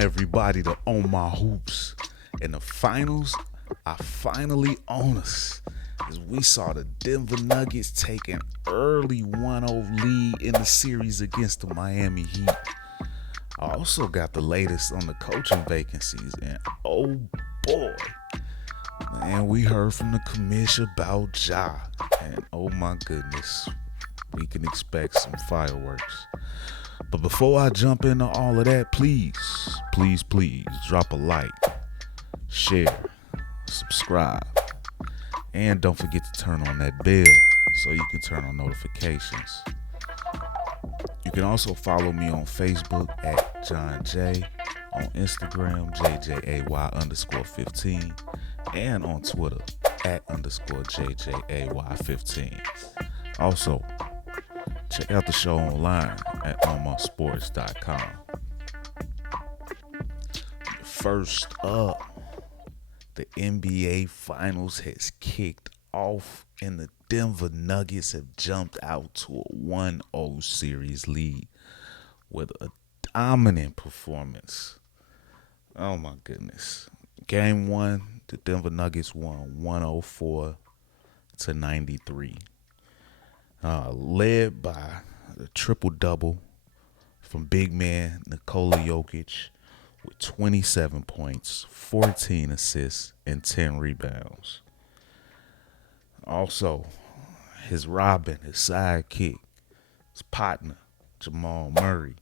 everybody to On My Hoops. In the finals, I finally own us as we saw the Denver Nuggets take an early 1-0 lead in the series against the Miami Heat. I also got the latest on the coaching vacancies, and oh boy, man, we heard from the commission about Ja, and oh my goodness, we can expect some fireworks. But before I jump into all of that, please drop a like, share, subscribe, and don't forget to turn on that bell so you can turn on notifications. You can also follow me on Facebook at John J, on Instagram JJAY_15, and on Twitter at _JJAY15. Also, check out the show online at onmasports.com. First up, the NBA Finals has kicked off and the Denver Nuggets have jumped out to a 1-0 series lead with a dominant performance. Oh my goodness. Game 1, the Denver Nuggets won 104-93. Led by the triple-double from big man Nikola Jokic with 27 points, 14 assists, and 10 rebounds. Also, his Robin, his sidekick, his partner, Jamal Murray,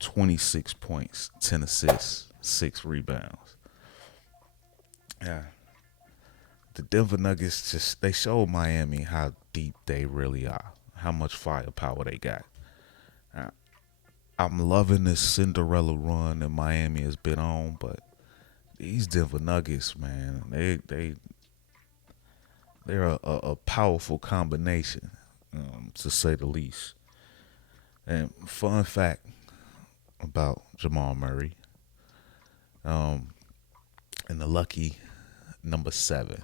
26 points, 10 assists, 6 rebounds. Yeah. The Denver Nuggets they showed Miami how deep they really are, how much firepower they got. I'm loving this Cinderella run that Miami has been on, but these Denver Nuggets, man, they're a powerful combination, to say the least. And fun fact about Jamal Murray, and the lucky number 7.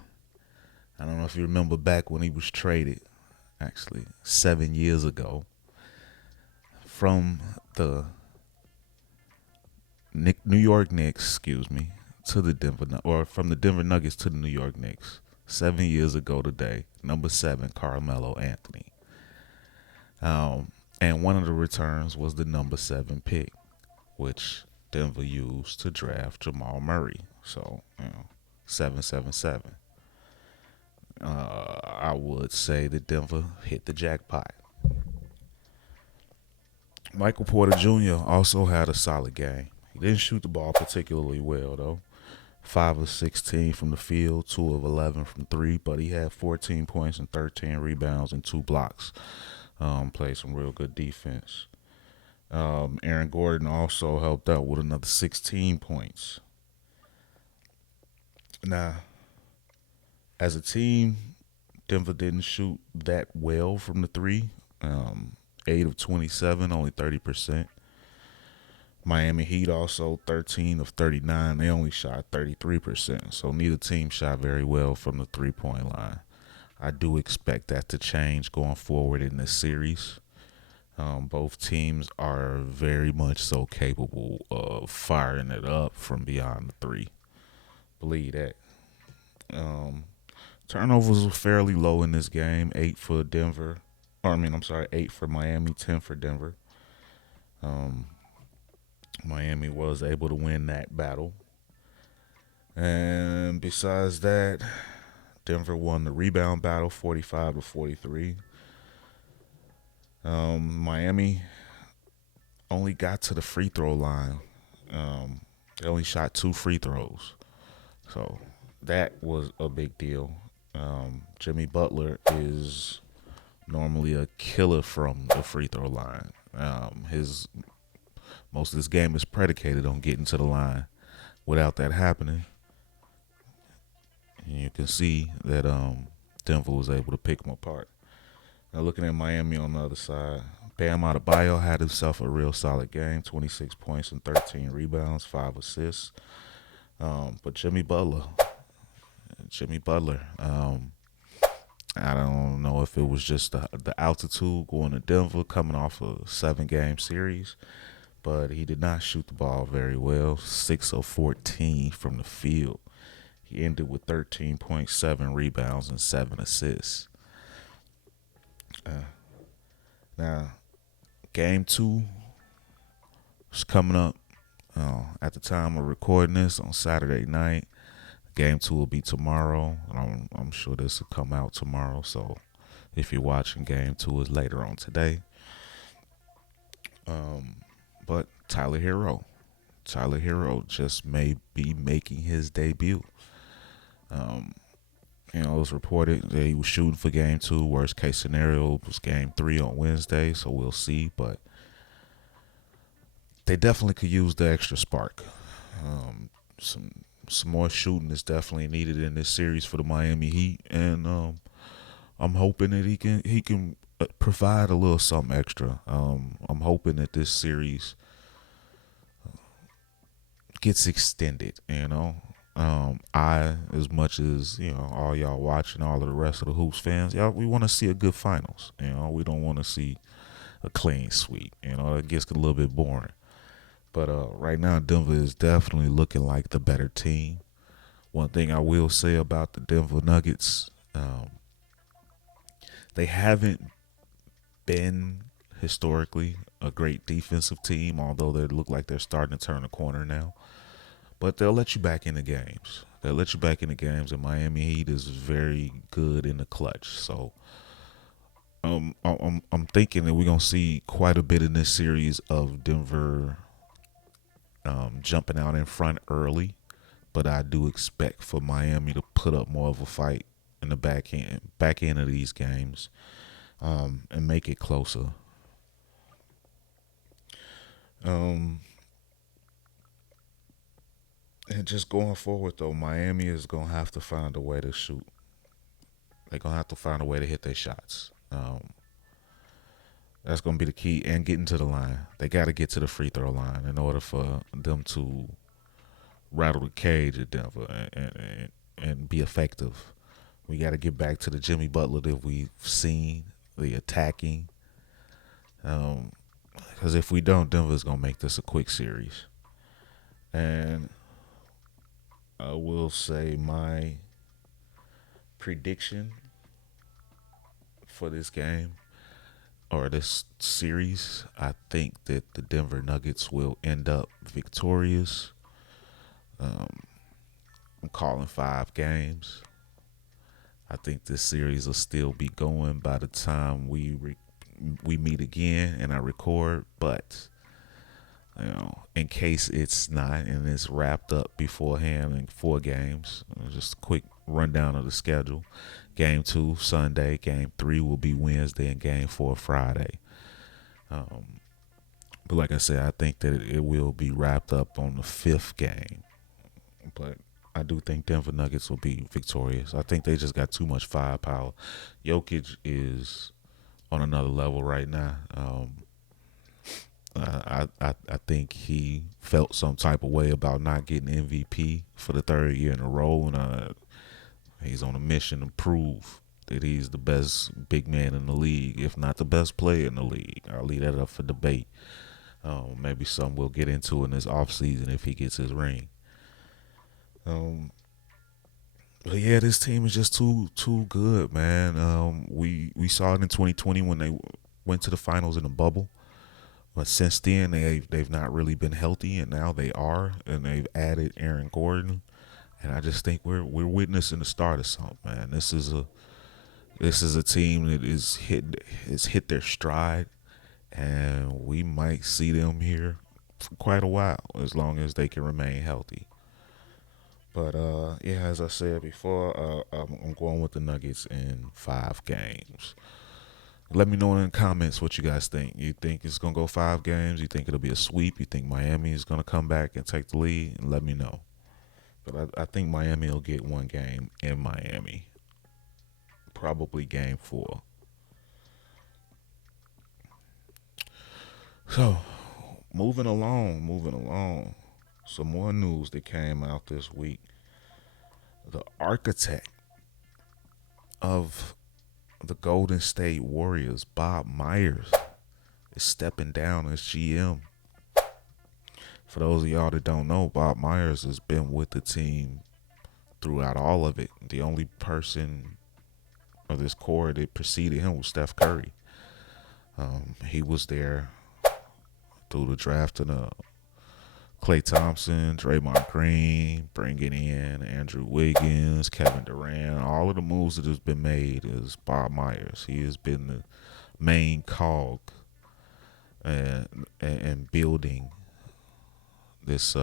I don't know if you remember back when he was traded, actually 7 years ago, from the New York Knicks, to the from the Denver Nuggets to the New York Knicks. 7 years ago today, number 7, Carmelo Anthony. And one of the returns was the number 7 pick, which Denver used to draft Jamal Murray. So, 777. I would say that Denver hit the jackpot. Michael Porter Jr. also had a solid game. He didn't shoot the ball particularly well, though. 5 of 16 from the field, 2 of 11 from 3, but he had 14 points and 13 rebounds and 2 blocks. Played some real good defense. Aaron Gordon also helped out with another 16 points. Now, as a team, Denver didn't shoot that well from the 3. 8 of 27, only 30%. Miami Heat also 13 of 39. They only shot 33%. So neither team shot very well from the 3-point line. I do expect that to change going forward in this series. Both teams are very much so capable of firing it up from beyond the 3. Believe that. Turnovers were fairly low in this game. 8 for Miami, 10 for Denver. Miami was able to win that battle. And besides that, Denver won the rebound battle 45-43. Miami only got to the free throw line. They only shot 2 free throws. So that was a big deal. Jimmy Butler is normally a killer from the free throw line. Most of this game is predicated on getting to the line. Without that happening, and you can see that Denver was able to pick them apart. Now looking at Miami on the other side, Bam Adebayo had himself a real solid game, 26 points and 13 rebounds, 5 assists. But Jimmy Butler, I don't know if it was just the altitude going to Denver, coming off a 7-game series, but he did not shoot the ball very well. 6 of 14 from the field. He ended with 13.7 rebounds and 7 assists. Now, game 2 is coming up at the time of recording this on Saturday night. Game 2 will be tomorrow. I'm sure this will come out tomorrow. So if you're watching, game 2 is later on today. But Tyler Hero just may be making his debut. It was reported that he was shooting for game 2. Worst case scenario was game 3 on Wednesday, so we'll see. But they definitely could use the extra spark. Some more shooting is definitely needed in this series for the Miami Heat, and I'm hoping that he can provide a little something extra. I'm hoping that this series gets extended. As much as all y'all watching, all of the rest of the Hoops fans, we want to see a good finals. We don't want to see a clean sweep. It gets a little bit boring. But right now, Denver is definitely looking like the better team. One thing I will say about the Denver Nuggets, they haven't been historically a great defensive team, although they look like they're starting to turn the corner now. But they'll let you back in the games. And Miami Heat is very good in the clutch. So I'm thinking that we're gonna see quite a bit in this series of Denver jumping out in front early, but I do expect for Miami to put up more of a fight in the back end of these games, and make it closer. And just going forward, though, Miami is going to have to find a way to shoot. They're going to have to find a way to hit their shots. That's going to be the key. And getting to the line. They got to get to the free throw line in order for them to rattle the cage at Denver and be effective. We got to get back to the Jimmy Butler that we've seen, the attacking. Because if we don't, Denver's going to make this a quick series. And I will say my prediction for this game or this series, I think that the Denver Nuggets will end up victorious. I'm calling 5 games. I think this series will still be going by the time we meet again and I record, but in case it's not and it's wrapped up beforehand in 4 games, just a quick rundown of the schedule. Game 2 Sunday, game 3 will be Wednesday, and game 4 Friday. But like I said, I think that it will be wrapped up on the 5th game. But I do think Denver Nuggets will be victorious. I think they just got too much firepower. Jokic is on another level right now. I think he felt some type of way about not getting MVP for the 3rd year in a row, and he's on a mission to prove that he's the best big man in the league, if not the best player in the league. I'll leave that up for debate. Maybe something we'll get into in this offseason if he gets his ring. But yeah, this team is just too good, man. We saw it in 2020 when they went to the finals in the bubble. But since then, they've not really been healthy, and now they are, and they've added Aaron Gordon, and I just think we're witnessing the start of something, man. This is a team that is hit their stride, and we might see them here for quite a while as long as they can remain healthy. But yeah, as I said before, I'm going with the Nuggets in 5 games. Let me know in the comments what you guys think. You think it's going to go 5 games? You think it'll be a sweep? You think Miami is going to come back and take the lead? And let me know. But I think Miami will get 1 game in Miami. Probably game 4. So, moving along. Some more news that came out this week. The architect of the Golden State Warriors, Bob Myers, is stepping down as GM. For those of y'all that don't know, Bob Myers has been with the team throughout all of it. The only person of this core that preceded him was Steph Curry. He was there through the draft of Klay Thompson, Draymond Green, bringing in Andrew Wiggins, Kevin Durant. All of the moves that has been made is Bob Myers. He has been the main cog and building this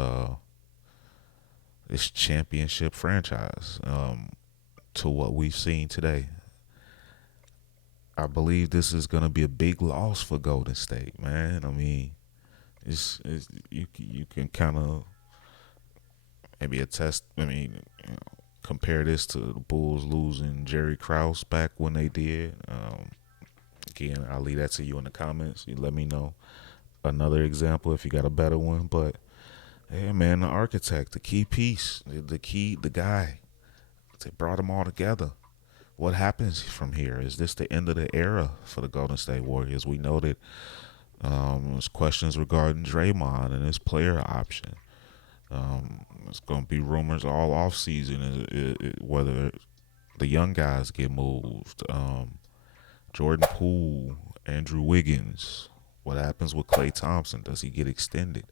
this championship franchise to what we've seen today. I believe this is going to be a big loss for Golden State, man. I mean, it's you can kind of maybe attest. I mean, compare this to the Bulls losing Jerry Krause back when they did. Again, I'll leave that to you in the comments. You let me know another example if you got a better one. But yeah, man, the architect, the key piece, the guy, they brought them all together. What happens from here? Is this the end of the era for the Golden State Warriors? We know that there's questions regarding Draymond and his player option. It's going to be rumors all off season whether the young guys get moved. Jordan Poole, Andrew Wiggins. What happens with Klay Thompson? Does he get extended?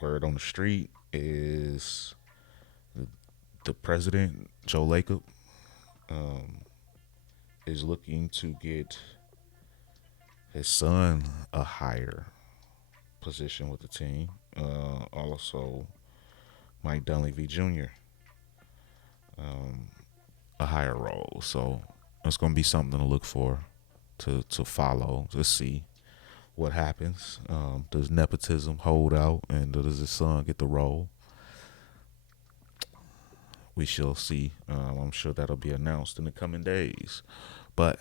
Word on the street is the president, Joe Lacob, is looking to get his son a higher position with the team. Also, Mike Dunleavy Jr. A higher role. So it's going to be something to look for, to follow, to see what happens. Does nepotism hold out, and does his son get the role? We shall see. I'm sure that'll be announced in the coming days. But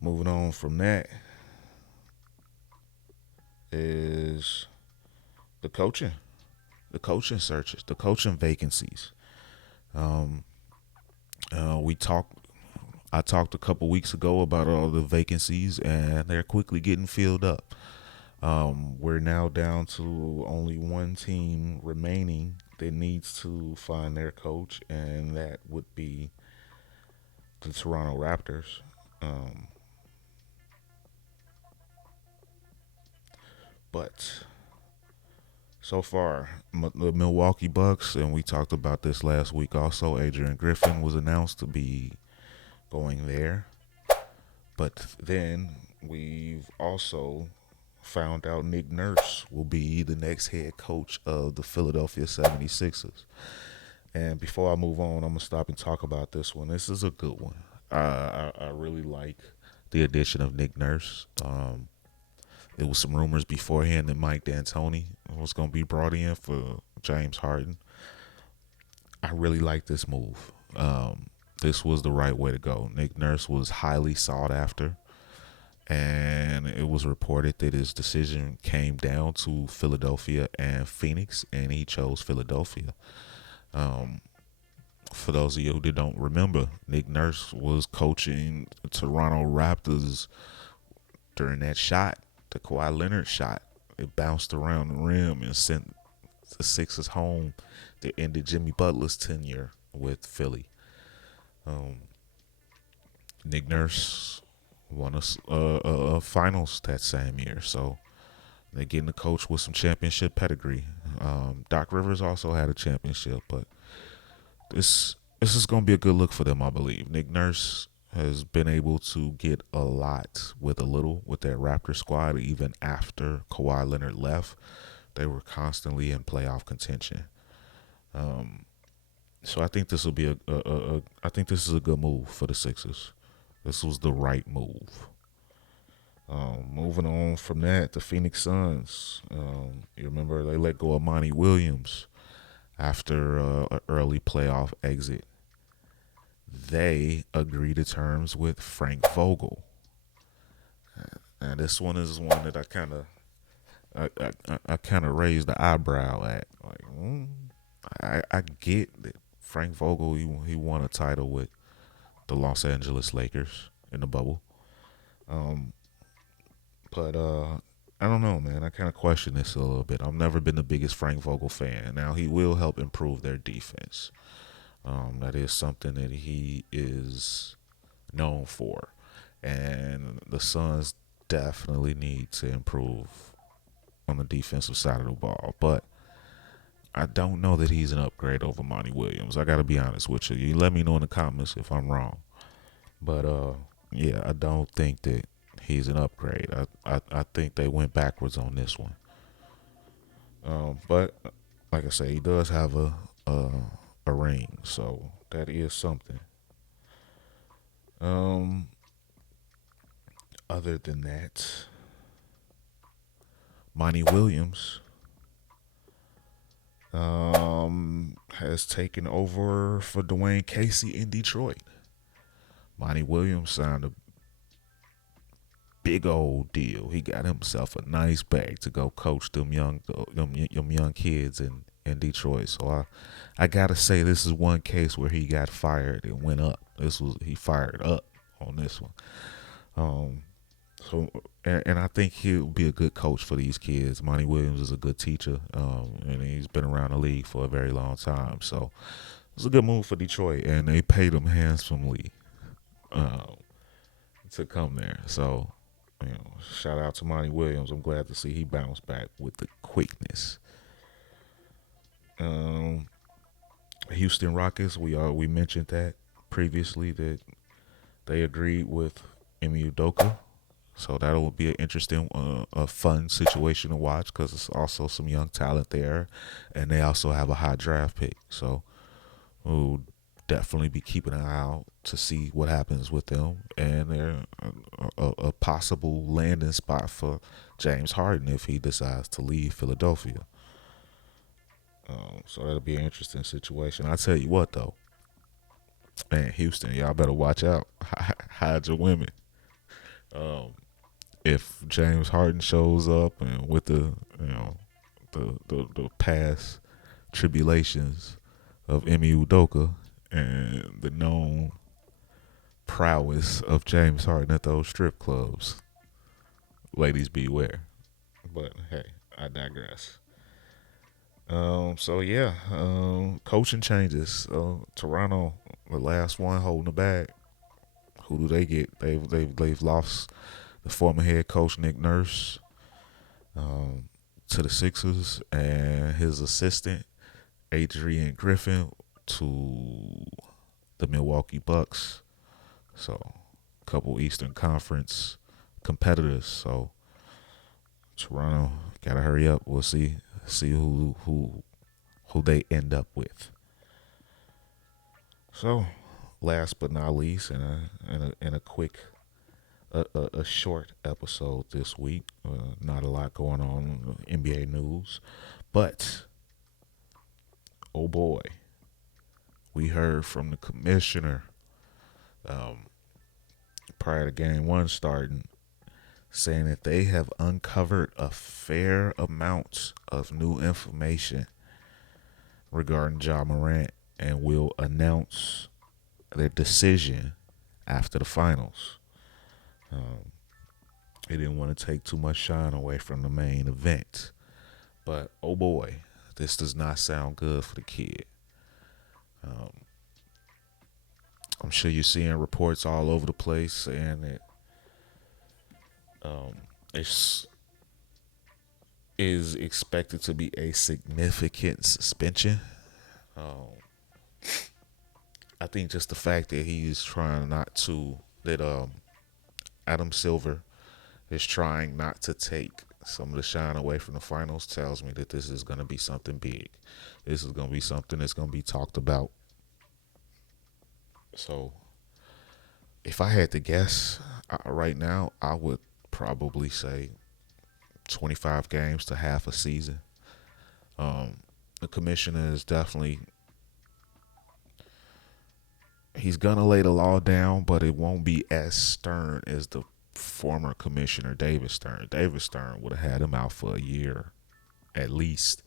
moving on from that is the coaching searches, the coaching vacancies. I talked a couple weeks ago about all the vacancies, and they're quickly getting filled up. We're now down to only one team remaining that needs to find their coach, and that would be the Toronto Raptors. But so far, the Milwaukee Bucks, and we talked about this last week also, Adrian Griffin was announced to be going there. But then we've also found out Nick Nurse will be the next head coach of the Philadelphia 76ers. And before I move on, I'm going to stop and talk about this one. This is a good one. I really like the addition of Nick Nurse. There was some rumors beforehand that Mike D'Antoni was going to be brought in for James Harden. I really like this move. This was the right way to go. Nick Nurse was highly sought after, and it was reported that his decision came down to Philadelphia and Phoenix, and he chose Philadelphia. For those of you who don't remember, Nick Nurse was coaching the Toronto Raptors during that shot, the Kawhi Leonard shot. It bounced around the rim and sent the Sixers home. That ended Jimmy Butler's tenure with Philly. Nick Nurse won a finals that same year, so they're getting a coach with some championship pedigree. Doc Rivers also had a championship, but this is going to be a good look for them, I believe. Nick Nurse has been able to get a lot with a little with that Raptor squad. Even after Kawhi Leonard left, they were constantly in playoff contention. So I think this will be I think this is a good move for the Sixers. This was the right move. Moving on from that, the Phoenix Suns. You remember they let go of Monty Williams after an early playoff exit. They agreed to terms with Frank Vogel. And this one is one that I kind of raised the eyebrow at. Like, I get that Frank Vogel he won a title with the Los Angeles Lakers in the bubble. But I don't know, man. I kind of question this a little bit. I've never been the biggest Frank Vogel fan. Now he will help improve their defense. That is something that he is known for, and the Suns definitely need to improve on the defensive side of the ball. But I don't know that he's an upgrade over Monty Williams. I got to be honest with you. You let me know in the comments if I'm wrong. But yeah, I don't think that he's an upgrade. I think they went backwards on this one. But like I say, he does have a ring, so that is something. Um, Other than that, Monty Williams has taken over for Dwayne Casey in Detroit. Monty Williams signed a big old deal. He got himself a nice bag to go coach them young kids in Detroit. So I gotta say this is one case where he got fired and went up. He fired up on this one. Um, and I think he'll be a good coach for these kids. Monty Williams is a good teacher, and he's been around the league for a very long time. So it's a good move for Detroit, and they paid him handsomely um, to come there. So shout out to Monty Williams. I'm glad to see he bounced back with the quickness. Um, Houston Rockets. We mentioned that previously that they agreed with Emi Udoka. So that'll be an interesting, a fun situation to watch because it's also some young talent there, and they also have a high draft pick. So we'll definitely be keeping an eye out to see what happens with them, and they're a possible landing spot for James Harden if he decides to leave Philadelphia. So that'll be an interesting situation. I tell you what, though, man, Houston, y'all better watch out. Hide your women. Um, if James Harden shows up and with the past tribulations of Emi Udoka and the known prowess of James Harden at those strip clubs, ladies beware. But hey, I digress. So yeah, coaching changes. Toronto, the last one holding the bag. Who do they get? They've lost the former head coach Nick Nurse to the Sixers, and his assistant Adrian Griffin to the Milwaukee Bucks. So, a couple Eastern Conference competitors. So, Toronto gotta hurry up. We'll see who they end up with. So, last but not least, in a quick, a short episode this week. Not a lot going on in NBA news, but oh boy, we heard from the commissioner prior to game one starting, saying that they have uncovered a fair amount of new information regarding Ja Morant and will announce their decision after the finals. They didn't want to take too much shine away from the main event. But, oh boy, this does not sound good for the kid. I'm sure you're seeing reports all over the place saying that it is expected to be a significant suspension. I think just the fact that he's trying not to, that Adam Silver is trying not to take some of the shine away from the finals tells me that this is going to be something big. This is going to be something that's going to be talked about. So, if I had to guess right now, I would probably say 25 games to half a season. The commissioner is definitely, he's going to lay the law down, but it won't be as stern as the former commissioner, David Stern. David Stern would have had him out for a year at least.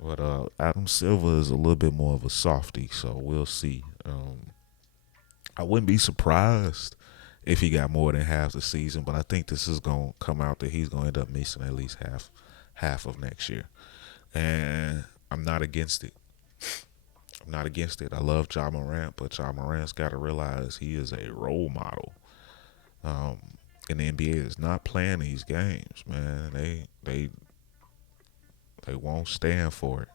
But Adam Silver is a little bit more of a softie, so we'll see. I wouldn't be surprised if he got more than half the season. But I think this is gonna come out that he's gonna end up missing at least half of next year. And I'm not against it. I'm not against it. I love Ja Morant, but Ja Morant's got to realize he is a role model. Um, and the NBA is not playing these games, man. They won't stand for it.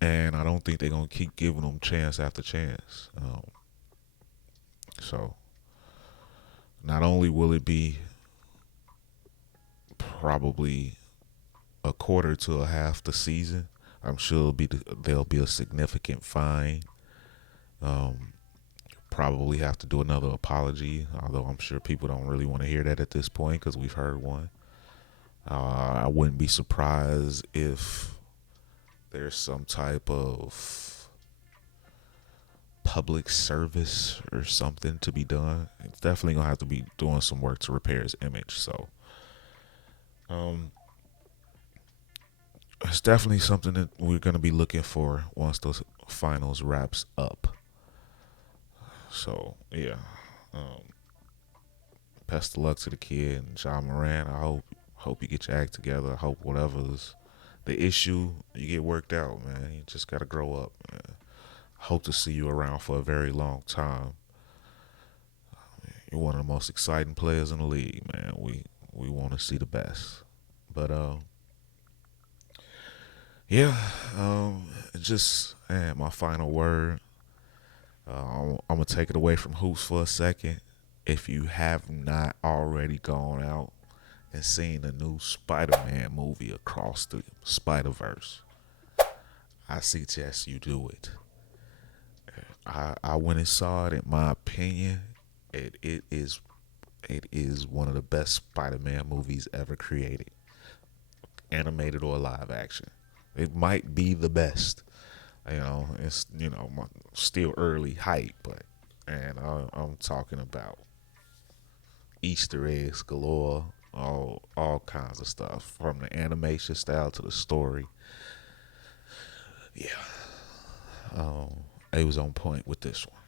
And I don't think they're gonna keep giving them chance after chance. So not only will it be probably a quarter to a half the season, I'm sure there'll be a significant fine. Um, Probably have to do another apology, although I'm sure people don't really want to hear that at this point because we've heard one. I wouldn't be surprised if there's some type of public service or something to be done. It's definitely gonna have to be doing some work to repair his image. So, um, it's definitely something that we're gonna be looking for once those finals wraps up. So yeah, um, best of luck to the kid and Ja Morant. I hope you get your act together. I hope whatever's the issue you get worked out, man. You just gotta grow up, man. Hope to see you around for a very long time. You're one of the most exciting players in the league, man. We want to see the best, but yeah, just man, my final word. I'm gonna take it away from hoops for a second. If you have not already gone out and seen the new Spider-Man movie Across the Spider-Verse, I suggest you do it. I went and saw it. In my opinion, it is one of the best Spider-Man movies ever created, animated or live action. It might be the best. It's still early hype, but and I'm talking about Easter eggs galore, all kinds of stuff from the animation style to the story. Yeah, it was on point with this one.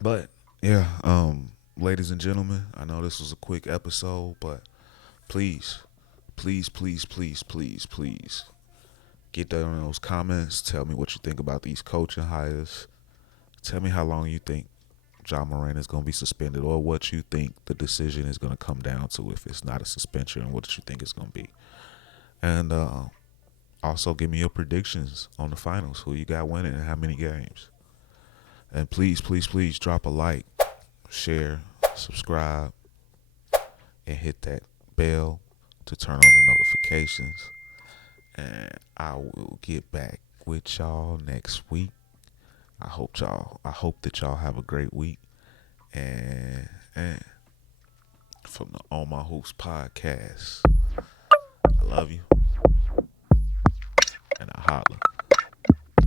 But yeah, ladies and gentlemen, I know this was a quick episode, but please, please, please, please, please, please get down in those comments. Tell me what you think about these coaching hires. Tell me how long you think Ja Morant is going to be suspended, or what you think the decision is going to come down to if it's not a suspension, and what you think it's going to be. And also give me your predictions on the finals. Who you got winning and how many games. And please, please, please drop a like, share, subscribe, and hit that bell to turn on the notifications. And I will get back with y'all next week. I hope that y'all have a great week. And from the On My Hoops podcast, I love you and I holla.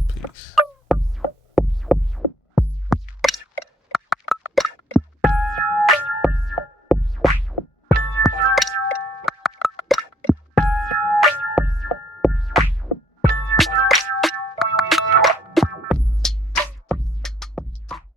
Peace.